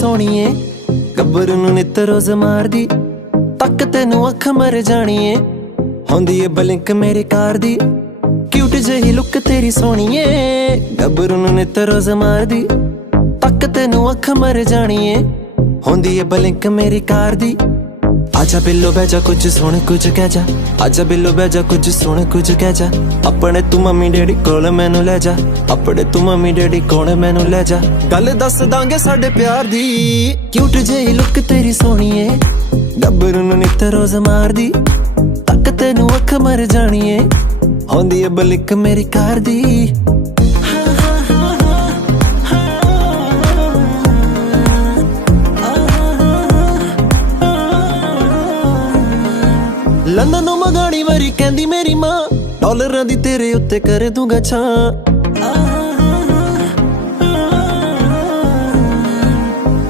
सोहणीए गब्बर नूं नित रोज मारदी तक तेनू अख मर जाणीए होंदी ए बलिंक मेरी कार दी क्यूट जही लुक तेरी सोहणीए गब्बर नूं नित रोज मारदी तक तेनू अख मर जाणीए होंदी ए बलिंक मेरी कार दी आजा बिल्लो बैजा कुछ सुन कुछ कह जा आजा बिल्लो बैजा कुछ सुन कुछ कह जा अपने तू मम्मी डैडी कोल मैनू ले जा अपने तू मम्मी डैडी कोल मैनू ले जा गल दस दांगे साडे प्यार दी क्यूट जेही लुक तेरी सोहणीए गब्बर नूं नित रोज मारदी तक तेनू अख मर जाणीए होंदी ए बलिक मेरी कार दी लंदन नूं मंगाणी वारी कहंदी मेरी मां डॉलरां दी तेरे उत्ते कर दूंगा छां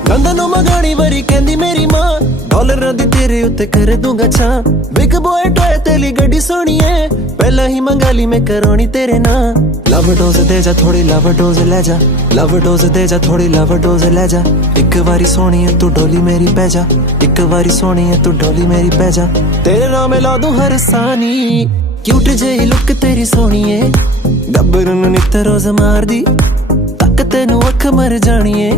लंदन नूं मंगाणी वारी कहंदी मेरी मां डॉलरां दी तेरे उत्ते कर दूंगा छां बिग बॉय टॉय तेली गड्डी सोहणीए पहला ही मंगा ली मैं करौणी तेरे नां लव डोज दे जा थोड़ी लव डोज ले जा लव डोज दे जा थोड़ी लव डोज ले जा एक बारी सोहणीए तू डोली मेरी पै जा एक बारी सोहणीए तू डोली मेरी पै जा तेरे नाम ला दूं हर सानी क्यूट जेही लुक तेरी सोहणीए गब्बर नूं नित रोज मारदी तक तेनू अख मर जाणीए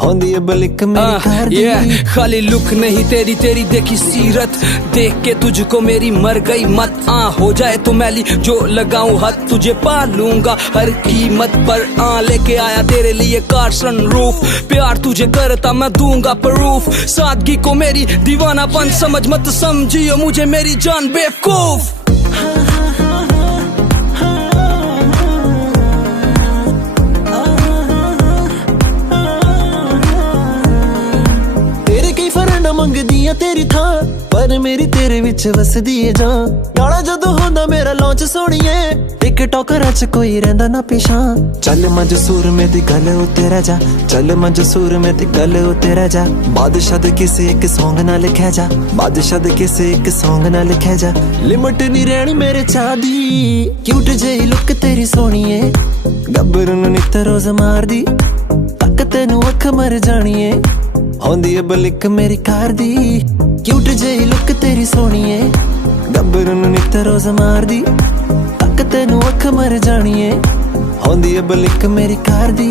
होंदी ए बलिक मेरी कार दी खाली लुक नहीं तेरी तेरी देखी सीरत देख के तुझको मेरी मर गई मत हो जाए तो मैली जो लगाऊं हद तुझे पा लूंगा हर कीमत पर लेके आया तेरे लिए कार सनरूफ प्यार तुझे करता मैं दूंगा प्रूफ सादगी को मेरी दीवानापन समझ मत समझियो मुझे मेरी जान बेवकूफ मंगदियां तेरी थां पर मेरी तेरे विच वसदी है जान गाना जदों होंदा मेरा लॉन्च सोहणीए टिकटॉकरां च कोई रहिंदा ना पिछां चल मंज सूर में दी गल उत्ते रह जा चल मंज सूर में दी गल उत्ते रह जा बादशाह दे किसे एक सॉन्ग ना लिखा जा बादशाह दे किसे एक सॉन्ग ना लिखा जा लिमिट नहीं रहनी मेरे चाह दी क्यूट जेही लुक तेरी सोहणीए गब्बर नूं नित रोज मारदी तक तेनू अख मर जाणीए होंदी ए बलिक मेरी कार दी क्यूट जेही लुक तेरी सोहणीए गब्बर नूं नित रोज मारदी तक तेनू अख मर जाणीए होंदी ए बलिक मेरी कार दी